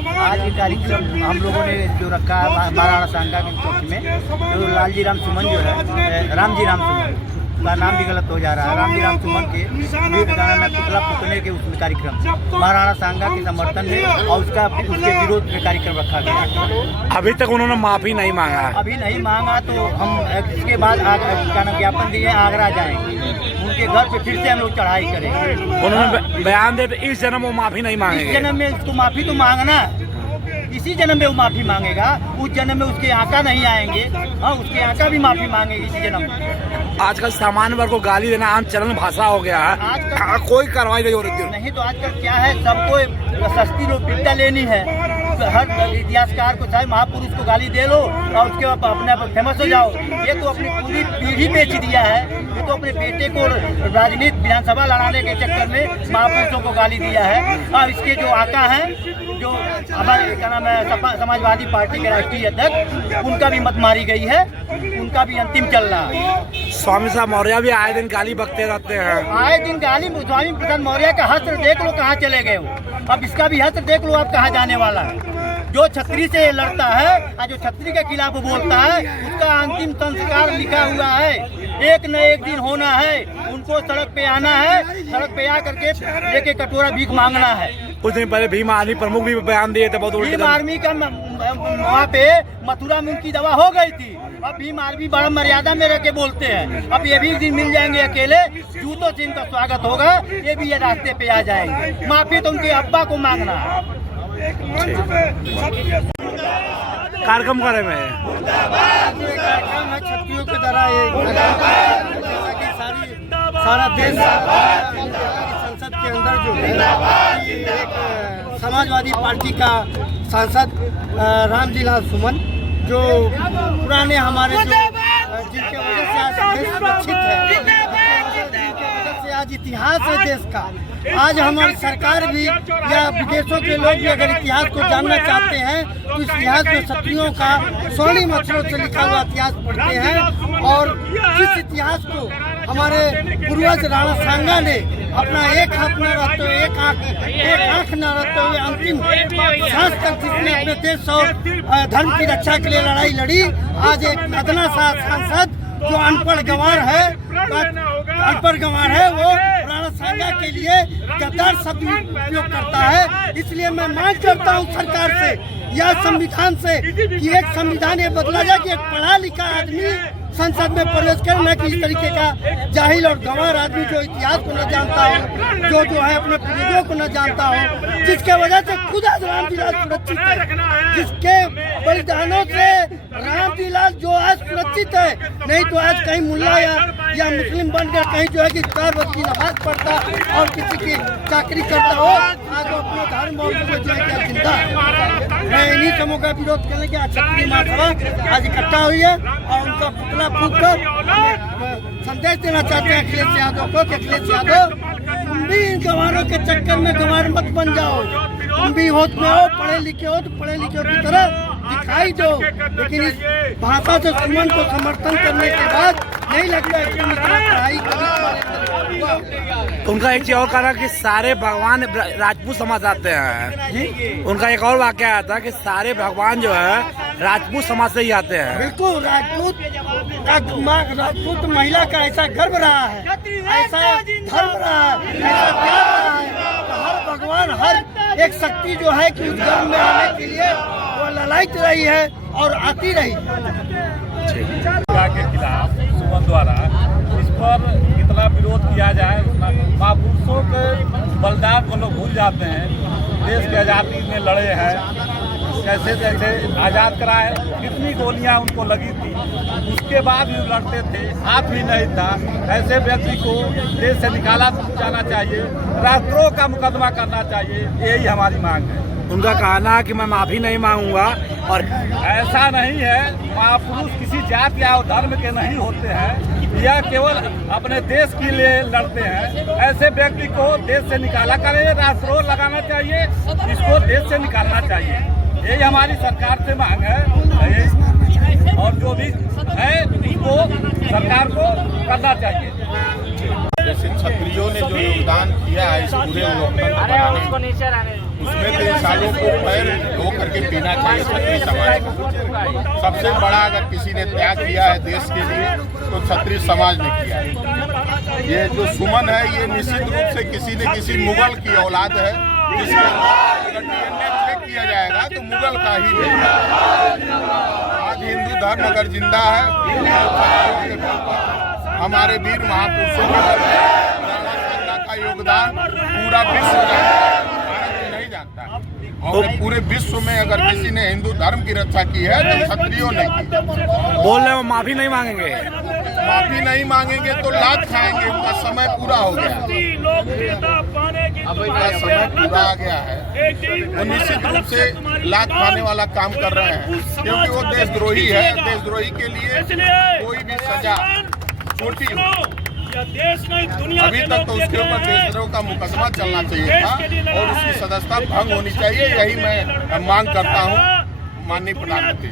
आज ये कार्यक्रम हम लोगों ने जो रखा है महाराणा सांगा की चौकी में, जो लालजी राम सुमन जो है, रामजी राम सुमन का नाम भी गलत हो जा रहा है, रामजी राम सुमन के में पुतला फूकने के उस कार्यक्रम महाराणा सांगा के समर्थन में और उसके विरोध में कार्यक्रम रखा गया। अभी तक उन्होंने माफी नहीं मांगा। अभी नहीं मांगा तो हम इसके बाद क्या नाम ज्ञापन दिए, आगरा जाएंगे, उनके घर पे फिर से हम लोग चढ़ाई करेंगे। उन्होंने बयान दे इस जन्म वो माफी नहीं मांगेंगे। इस जन्म में उसको माफी तो मांगना, इसी जन्म में वो माफी मांगेगा, उस जन्म में उसके आका नहीं आएंगे। हाँ, उसके आका भी माफी मांगेगी इसी जन्म में। आजकल सामान्य वर्ग को गाली देना आम चलन भाषा हो गया है, आजकल कोई कार्रवाई नहीं हो रही नहीं। तो आजकल क्या है, सबको सस्ती रोटियां लेनी है। हर इतिहासकार को चाहे महापुरुष को गाली दे लो और उसके बाद अपने आप फेमस हो जाओ। ये तो अपनी पूरी पीढ़ी बेच दिया है। ये तो अपने बेटे को राजनीति विधानसभा लड़ाने के चक्कर में महापुरुषों को गाली दिया है। और इसके जो आका हैं, जो हमारे क्या नाम है समाजवादी पार्टी के राष्ट्रीय अध्यक्ष, उनका भी मत मारी गई है, उनका भी अंतिम चल रहा है। स्वामी साहब मौर्य भी आए दिन गाली बकते रहते हैं। आए दिन गाली। स्वामी प्रसाद मौर्य का हस्त्र देख लो कहाँ चले गए हो। अब इसका भी हस्त्र देख लो अब कहाँ जाने वाला है। जो छतरी से लड़ता है और जो छतरी के खिलाफ बोलता है, उसका अंतिम संस्कार लिखा हुआ है। एक न एक दिन होना है, उनको सड़क पे आना है, सड़क पे आ करके लेके कटोरा भीख मांगना है। कुछ दिन पहले भीम आर्मी प्रमुख भी बयान दिए थे बहुत उल्टे। भीम आर्मी का वहाँ पे मथुरा में उनकी दवा हो गई थी। अब भीम आर्मी बड़ा मर्यादा में रह के बोलते हैं। अब ये भी दिन मिल जाएंगे अकेले, जूतों से इनका स्वागत होगा, ये भी ये रास्ते पे आ जाएंगे। माफी तो उनके अब्बा को मांगना है। कार्यक्रम करे में कार्यक्रम है छत्रियों की तरह, सारा देश संसद के अंदर जो है एक समाजवादी पार्टी का सांसद रामजी लाल सुमन, जो पुराने हमारे जिनके वजह से आज देश सुरक्षित है, जिनके वजह से आज इतिहास है देश का। आज हमारी सरकार भी या विदेशों के लोग भी अगर इतिहास को जानना चाहते हैं तो इस इतिहास में क्षत्रियों का स्वर्णिम अक्षरों से लिखा हुआ इतिहास पढ़ते हैं। और जिस इतिहास को हमारे पूर्वज राणा सांगा ने अपना एक हाथ न रहते हुए एक आंख न रहते हुए अंतिम सांस तक जिसने अपने देश और धर्म की रक्षा के लिए लड़ाई लड़ी, आज एक अदना सा सांसद जो अनपढ़ गंवार है वो राणा सांगा के लिए गद्दार शब्द उपयोग करता है। इसलिए मैं मांग करता हूँ सरकार से या संविधान से कि एक संविधान ये बदला जाए कि एक पढ़ा लिखा आदमी संसद में प्रवेश करे, न कि इस तरीके का जाहिल और गंवार आदमी जो इतिहास को न जानता हो, जो है अपने पूर्वजों को न जानता हो, जिसके वजह से खुद आज रामजी लाल सुरक्षित है, जिसके बलिदानों से रामजी लाल जो आज सुरक्षित है। नहीं तो आज कहीं मुल्ला या मुस्लिम बनकर कहीं जो है कि 4 वक्त की नमाज पढ़ता और किसी की चाकरी करता हो, आज वो अपने धर्म और जो है जिंदा। मैं इन्हीं समूह का विरोध करने के आज छतरी महासभा आज इकट्ठा हुई है और उनका पुतला फूंक कर संदेश देना चाहते हैं अखिलेश यादव को कि अखिलेश यादव, तुम भी इन गंवारों के चक्कर में गंवार मत बन जाओ। तुम भी होश में हो, पढ़े लिखे हो तो पढ़े लिखे की तरह दिखाई दो। लेकिन इस भाषा से सुमन को समर्थन करने के बाद नहीं लगता है कि पढ़ाई उनका एक चीज और कहा कि सारे भगवान राजपूत समाज आते हैं। उनका एक और वाक्य आया था कि सारे भगवान जो है राजपूत समाज से ही आते हैं। बिल्कुल, राजपूत महिला का ऐसा गर्व रहा है, ऐसा धर्म रहा है, ऐसा प्यार रहा है। हर भगवान हर एक शक्ति जो है कि उस धर्म में आने के लिए वो ललायत रही है और आती रही के खिलाफ सुमन द्वारा इस पर इतना विरोध किया जाए। महापुरुषों के बलिदान को लोग भूल जाते हैं। देश की आज़ादी में लड़े हैं, कैसे कैसे आज़ाद कराए, कितनी गोलियां उनको लगी थी, उसके बाद भी लड़ते थे, हाथ भी नहीं था। ऐसे व्यक्ति को देश से निकाला जाना चाहिए, राष्ट्रों का मुकदमा करना चाहिए, यही हमारी मांग है। उनका कहना है कि मैं माफी नहीं मांगूंगा। और ऐसा नहीं है, महापुरुष किसी जाति या धर्म के नहीं होते हैं, यह केवल अपने देश के लिए लड़ते हैं। ऐसे व्यक्ति को देश से निकाला करें, राष्ट्रद्रोह लगाना चाहिए, इसको देश से निकालना चाहिए, यही हमारी सरकार से मांग है। और जो भी है उसको सरकार को करना चाहिए। जैसे क्षत्रियों ने जो योगदान किया है इस पूरे लोकतंत्र बनाने में, उसमें 3 सालों को पैर धो करके पीना चाहिए क्षत्रिय समाज को। सबसे बड़ा अगर किसी ने त्याग किया है देश के लिए तो क्षत्रिय समाज ने किया है। ये जो सुमन है ये निश्चित रूप से किसी न किसी मुगल की औलाद है, जिसके अगर DNA चेक किया जाएगा तो मुगल का ही रहेगा। आज हिंदू धर्म अगर जिंदा है, हमारे वीर महापुरुषों का योगदान पूरा विश्व जानता है, भारत नहीं जानता है। और पूरे विश्व में अगर किसी ने हिंदू धर्म की रक्षा की है तो क्षत्रियों ने की। बोल रहे वो माफी नहीं मांगेंगे, माफी नहीं मांगेंगे तो लात खाएंगे। उनका समय पूरा हो गया, अब उनका समय पूरा आ गया है। वो निश्चित रूप से लात खाने वाला काम कर रहे हैं, क्योंकि वो देशद्रोही है। देशद्रोही के लिए कोई भी सजा छोटी हो। अभी तक तो उसके ऊपर देशद्रोह का मुकदमा चलना चाहिए था और उसकी सदस्यता भंग होनी चाहिए। यही मैं मांग करता हूँ माननीय प्रधानमंत्री।